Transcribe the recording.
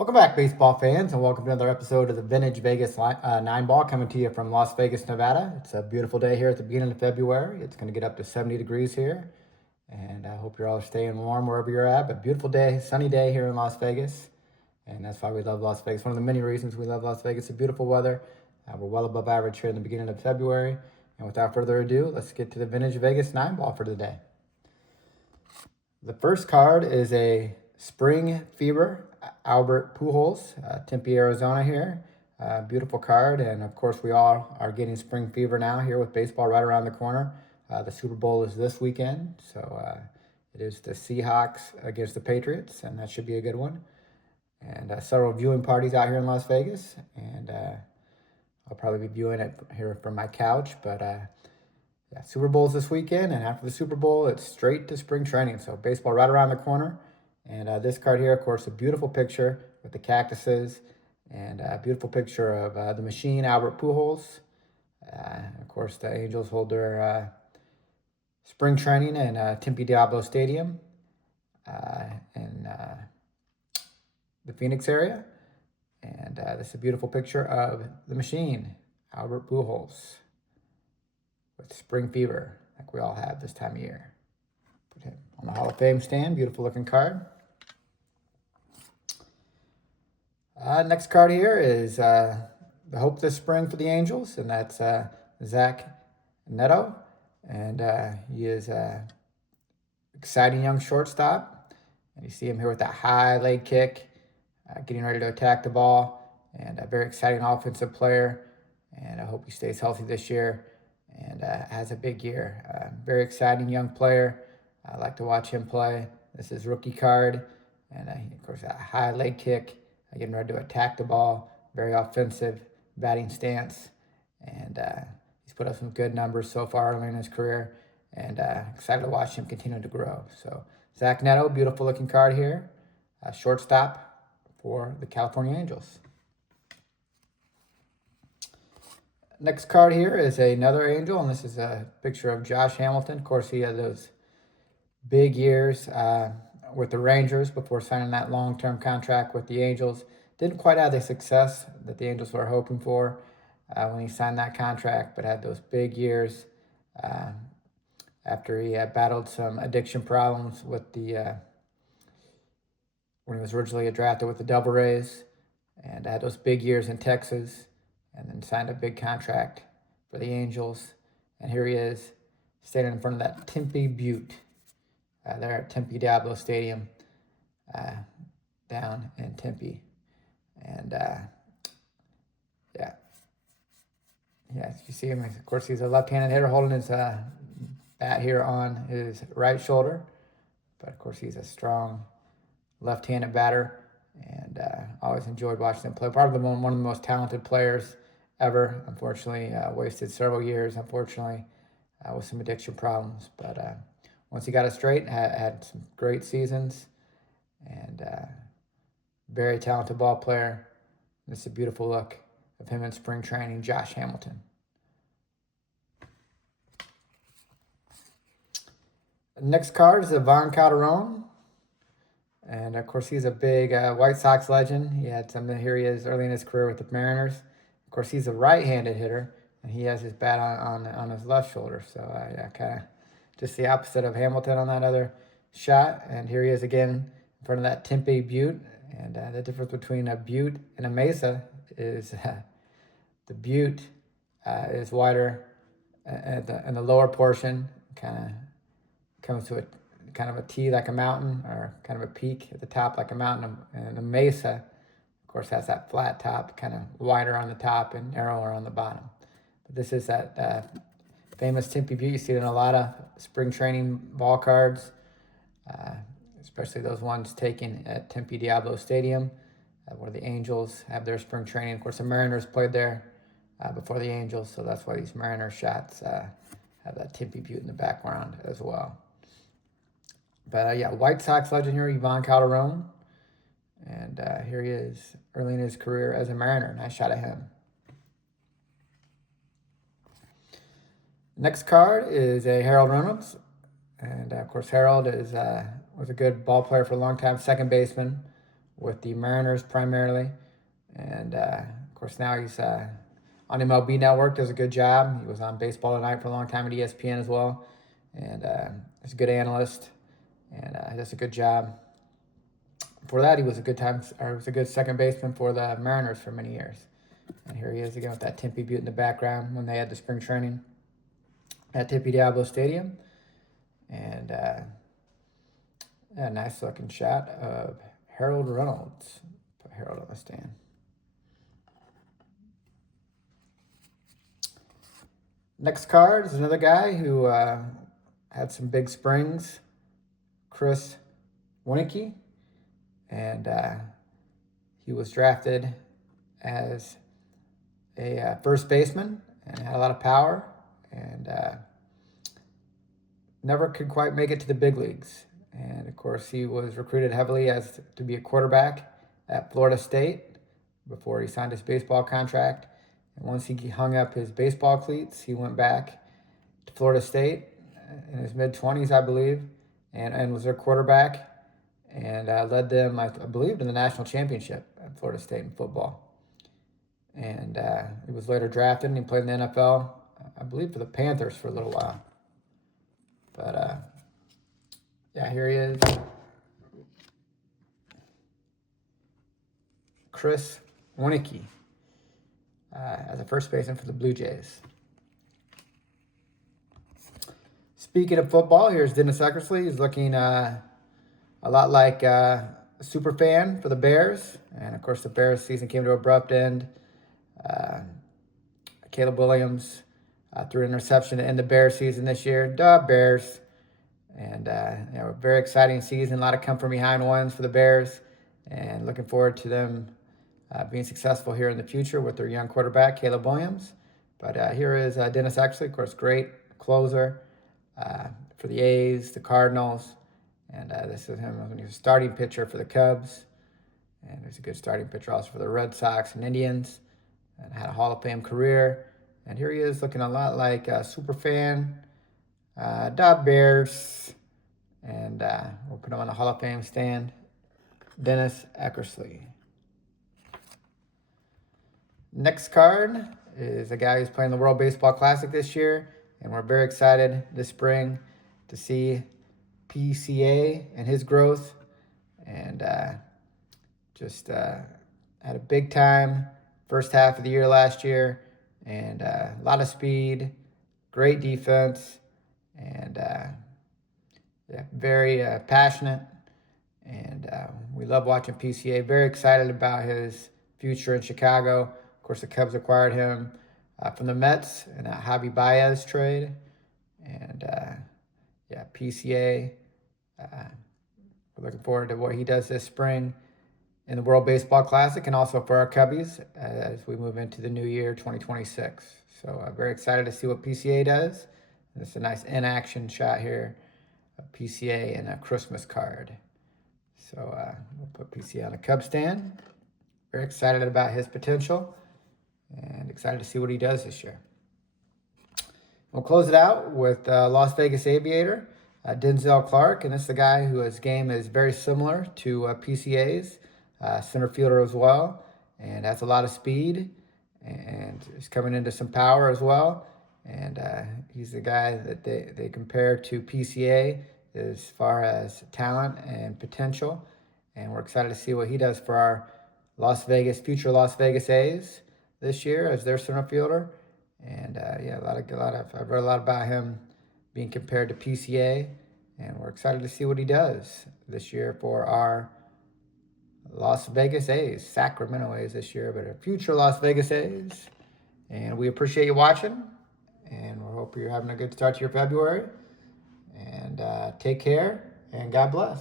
Welcome back, baseball fans, and welcome to another episode of the Vintage Vegas 9 Ball coming to you from Las Vegas, Nevada. It's a beautiful day here at the beginning of February. It's going to get up to 70 degrees here, and I hope you're all staying warm wherever you're at. But beautiful day, sunny day here in Las Vegas, and that's why we love Las Vegas. One of the many reasons we love Las Vegas is beautiful weather. We're well above average here in the beginning of February. And without further ado, let's get to the Vintage Vegas 9 Ball for today. The first card is a Spring Fever, Albert Pujols, Tempe, Arizona here. Beautiful card, and of course we all are getting spring fever now here with baseball right around the corner. The Super Bowl is this weekend, so it is the Seahawks against the Patriots, and that should be a good one. And several viewing parties out here in Las Vegas, and I'll probably be viewing it here from my couch, but yeah, Super Bowl's this weekend, and after the Super Bowl, it's straight to spring training. So baseball right around the corner. And this card here, of course, a beautiful picture with the cactuses, and a beautiful picture of the machine, Albert Pujols. Of course, the Angels hold their spring training in Tempe Diablo Stadium in the Phoenix area. And this is a beautiful picture of the machine, Albert Pujols, with spring fever, like we all have this time of year. Put him on the Hall of Fame stand. Beautiful looking card. Next card here is the hope this spring for the Angels, and that's Zach Neto. And he is an exciting young shortstop. And you see him here with that high leg kick, getting ready to attack the ball. And a very exciting offensive player. And I hope he stays healthy this year and has a big year. Very exciting young player. I like to watch him play. This is his rookie card. And of course, that high leg kick, getting ready to attack the ball. Very offensive batting stance. And he's put up some good numbers so far early in his career. And excited to watch him continue to grow. So Zach Neto, beautiful looking card here. Shortstop for the California Angels. Next card here is another Angel, and this is a picture of Josh Hamilton. Of course, he had those big years with the Rangers before signing that long-term contract with the Angels. Didn't quite have the success that the Angels were hoping for when he signed that contract, but had those big years after he battled some addiction problems with the when he was originally drafted with the Devil Rays, and had those big years in Texas, and then signed a big contract for the Angels. And here he is, standing in front of that Tempe Butte there at Tempe Diablo Stadium down in Tempe. And yeah, you see him. Of course, he's a left-handed hitter holding his bat here on his right shoulder. But of course, he's a strong left-handed batter, and always enjoyed watching him play. Probably one of the most talented players ever. Unfortunately, wasted several years, unfortunately, with some addiction problems. But once he got it straight, had some great seasons, and very talented ball player. This is a beautiful look of him in spring training, Josh Hamilton. Next card is Ivan Calderon. And, of course, he's a big White Sox legend. He had something here he is early in his career with the Mariners. Of course, he's a right-handed hitter, and he has his bat on his left shoulder. So, kind of just the opposite of Hamilton on that other shot. And here he is again in front of that Tempe Butte. And the difference between a butte and a mesa is the butte is wider in the lower portion, kind of comes to kind of a T like a mountain, or kind of a peak at the top like a mountain. And the mesa, of course, has that flat top, kind of wider on the top and narrower on the bottom. But this is that famous Tempe Butte. You see it in a lot of spring training ball cards, especially those ones taken at Tempe Diablo Stadium, where the Angels have their spring training. Of course, the Mariners played there before the Angels, so that's why these Mariner shots have that Tempe Butte in the background as well. But yeah, White Sox legend here, Ivan Calderon. And here he is early in his career as a Mariner. Nice shot of him. Next card is a Harold Reynolds. And of course, Harold was a good ball player for a long time, second baseman with the Mariners primarily. And of course, now he's on MLB Network, does a good job. He was on Baseball Tonight for a long time at ESPN as well. And he's a good analyst and does a good job. Before that, he was a good second baseman for the Mariners for many years. And here he is again with that Tempe Butte in the background when they had the spring training at Tempe Diablo Stadium. And a nice looking shot of Harold Reynolds. Put Harold on the stand. Next card is another guy who had some big springs, Chris Winicky. And he was drafted as a first baseman and had a lot of power and never could quite make it to the big leagues. And of course, he was recruited heavily to be a quarterback at Florida State before he signed his baseball contract. And once he hung up his baseball cleats, he went back to Florida State in his mid-20s, I believe, and was their quarterback and led them, I believe, to the national championship at Florida State in football. And he was later drafted, and he played in the NFL, I believe, for the Panthers for a little while. But, yeah, here he is. Chris Winicky as a first baseman for the Blue Jays. Speaking of football, here's Dennis Eckersley. He's looking a lot like a super fan for the Bears. And, of course, the Bears season came to an abrupt end. Caleb Williams threw an interception to end the Bears season this year. Duh, Bears. And, a very exciting season. A lot of come-from-behind wins for the Bears. And looking forward to them being successful here in the future with their young quarterback, Caleb Williams. But here is Dennis Eckersley, of course, great closer for the A's, the Cardinals. And this is him when he was a starting pitcher for the Cubs. And he's a good starting pitcher also for the Red Sox and Indians. And had a Hall of Fame career. And here he is looking a lot like a super fan. Bears. And we'll put him on the Hall of Fame stand. Dennis Eckersley. Next card is a guy who's playing the World Baseball Classic this year. And we're very excited this spring to see PCA and his growth. And just had a big time first half of the year last year. And a lot of speed, great defense, and very passionate. And we love watching PCA. Very excited about his future in Chicago. Of course, the Cubs acquired him from the Mets in that Javi Baez trade. And PCA, we're looking forward to what he does this spring in the World Baseball Classic and also for our Cubbies as we move into the new year, 2026. So very excited to see what PCA does. This is a nice in-action shot here of PCA and a Christmas card. So we'll put PCA on a Cub stand. Very excited about his potential and excited to see what he does this year. We'll close it out with Las Vegas Aviator, Denzel Clark. And this is the guy whose game is very similar to PCA's. Center fielder as well, and has a lot of speed, and is coming into some power as well. And he's the guy that they compare to PCA as far as talent and potential. And we're excited to see what he does for our future Las Vegas A's this year as their center fielder. And I've read a lot about him being compared to PCA, and we're excited to see what he does this year for our Las Vegas A's, Sacramento A's this year, but our future Las Vegas A's. And we appreciate you watching, and we hope you're having a good start to your February. And take care, and God bless.